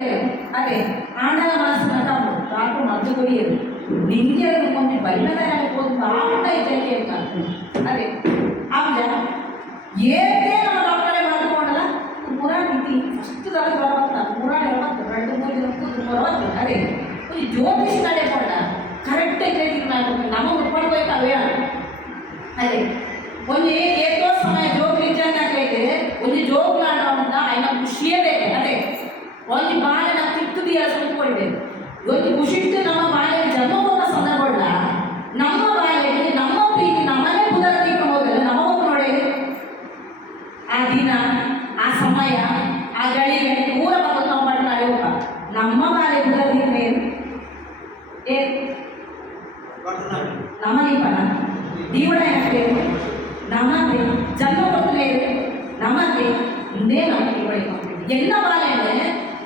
ಅದೆ ಅದೇ ಆನಂತರ ನಾವು ನಾವು ಮತ್ತೆ ಕೊರಿಯೆ ಬಿ ನಿಮಗೆ ಒಂದು ವೈಭವ ಏನೋ ಒಂದು ಐತೆ ಅಂತ ಅದೆ ಅದಕ್ಕೆ ಆಗ್ಲ್ಯ ಏತೆ ನಾವು ಮೊದಲೇ ಮಾಡ್ಕೊಂಡಲ್ಲ? ಮೂರನೇ ತಿಂಗಳು ಫಸ್ಟ್ ದಿನ ಯಾವಾಗ ಅಂತ 182 3 ಅಂತ ಫಸ್ಟ್ ಮಾರತ್ತು ಅದೇ ಇಲ್ಲಿ ಜೋಗ್ಿಸ್ ಮಾಡೇ ಬಿಡಣ್ಣ ಕರೆಕ್ಟ್ ಐತೆ ಅಂತ ನಾವು ಮಾಡ್ಬೇಕಾದವ್ಯಾ ಅಲ್ಲೇ ಕೊನೆ ಏತೆ ಸಮಯ ಜೋಗ್ ರಿಜನ್ ಆಕೈತೆ ಇಲ್ಲಿ ಜೋಗ್ ಮಾಡೋಣ ಅಂತ ಐನಾ ಖುಷಿಯೇ ಇದೆ ಒಂದು ಬಾಳೆ ನಾ ತಿಕ್ಕದಿ ಸುಮ್ಕೊಂಡೆ ಒಂದು ಖುಷಿಟ್ಟು ನಮ್ಮ ಬಾಳೆ ಜನ್ಮ ಕೊಟ್ಟ ಸಂದರ್ಭ ನಮ್ಮ ಬಾಳೆಗೆ, ನಮ್ಮ ಪ್ರೀತಿ, ನಮ್ಮನ್ನೇ ಪುನರ್ ತಿಟ್ಟು ಹೋಗಲ್ಲ ನಮ್ಮ ನೋಡಿ. ಆ ದಿನ, ಆ ಸಮಯ, ಆ ಗಳಿಗೆ ಊರ ಬಂದು ನಾವು ಮಾಡ್ತಾ ಇರೋಪ್ಪ ನಮ್ಮ ಬಾಳೆ ಪುನರ್ ತಿನ್ನೇ ಏ ನಮನಿಪಣ ದೀವಣ ಯಾಕೆ? ನಮಗೆ ಜನ್ಮ ಕೊಟ್ಟಲೇ ನಮ್ಮ ನೇಮ ಎಲ್ಲ ಬಾಳೆ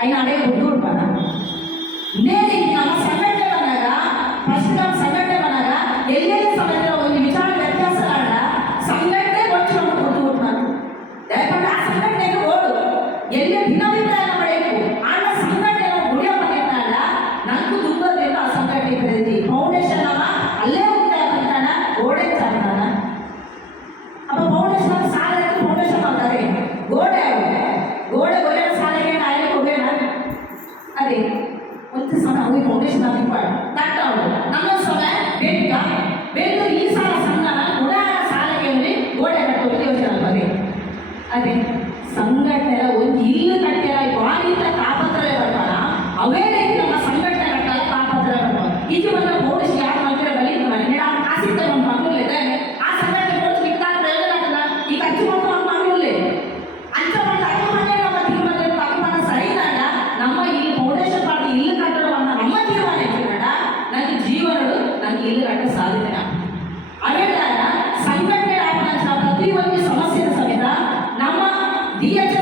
అయినా అనే గుడ్డు ಆದರೆ ಸಂಘಟನೆ ಒಂದು ಇಲ್ಲೂ ಕಟ್ಟೆಲ್ಲ ಆ ಕಾಪತ್ರ ತಾಪತ್ರ ಅವೇ ರೀತಿ ನಮ್ಮ ಸಂಘಟನೆ ಕಟ್ಟಲ್ಲ ತಾಪತ್ರ ಇದು ಬಂದ Yeah.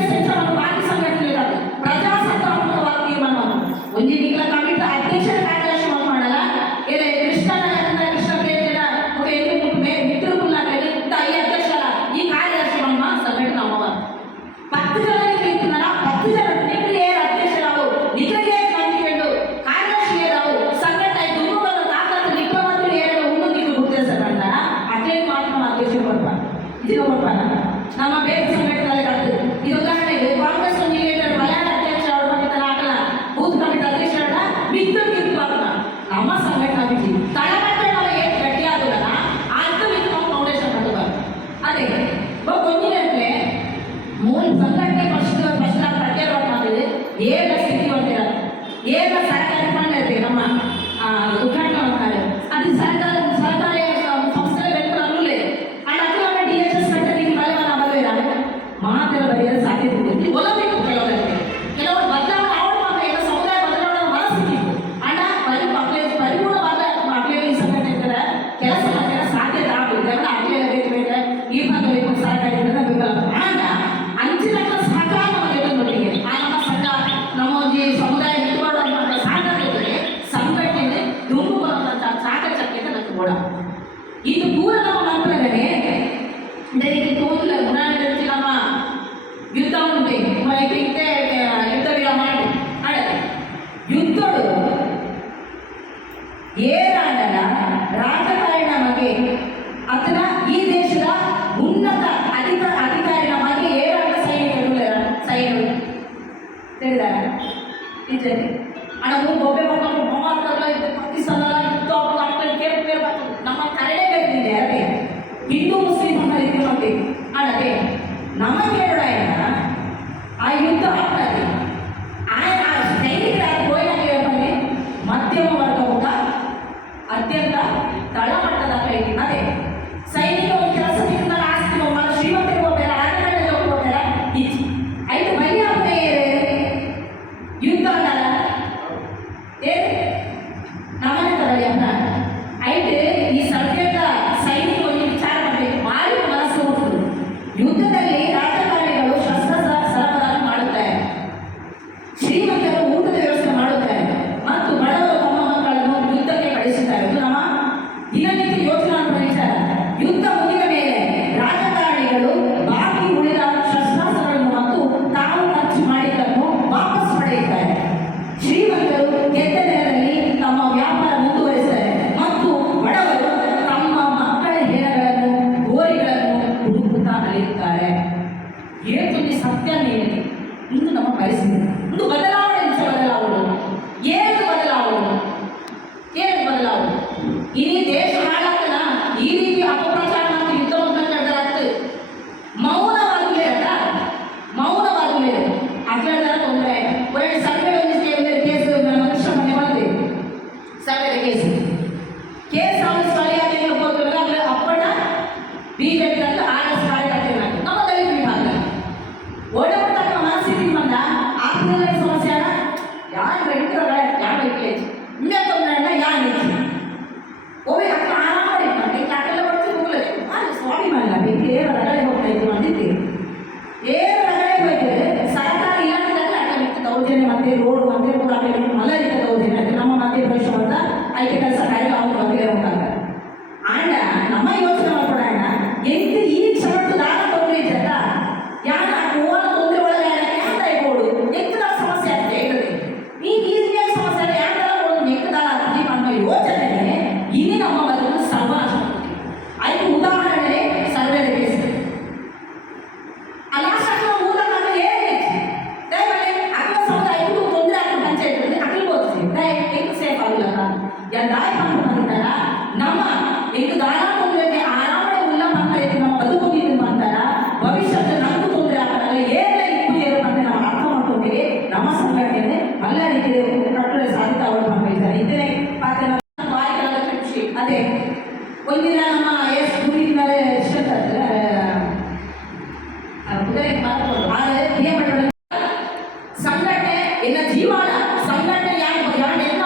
ఉద్ఘాటన అవుతారు అది సరి ಇದು ಪೂರ್ಣ ಮಕ್ಕಳೇ ದಯವಿಟ್ಟು ತೋಲ ಗುಣ ನಮ್ಮ ಯುದ್ಧ ಉಂಟು ಇತ್ತೆ ಯುದ್ಧವಿರೋ ಮಾಡಿ ಅಡ ಯುದ್ಧಡು ಏನಾಡಲ್ಲ ರಾಜಕಾರಣ ಬಗ್ಗೆ ಅದನ್ನ ಈ ದೇಶದ ಉನ್ನತ ಅಧಿಕ ಅಧಿಕಾರಿನ ಬಗ್ಗೆ ಏನಾದ ಸೈನ್ಯಗಳು ಸೈನ್ಯಗಳು ತಿಳಿದಾರೆ ನಿಜ 店里。நல்ல ರೀತಿಯಲ್ಲಿ ಕಟ್ಟಲು ಸಾಧಿತ ಅವರು ಭಾಗವಹಿಸ್ತಾರೆ ಇದ್ದರೆ ಪಾತ್ರ ವಾಯಿಗಳ ಕ್ಷಮಿಸಿ ಅದೇ ಒಂದಿನ ನಮ್ಮ ಎಸ್ ಗುರುವಿನ ಶ್ರೀಕಂತ ಕುದುರೆ ಆದರೆ ಸಂಘಟನೆ ಎಲ್ಲ ಜೀವನ ಸಂಘಟನೆ ಯಾರು ಯಾರು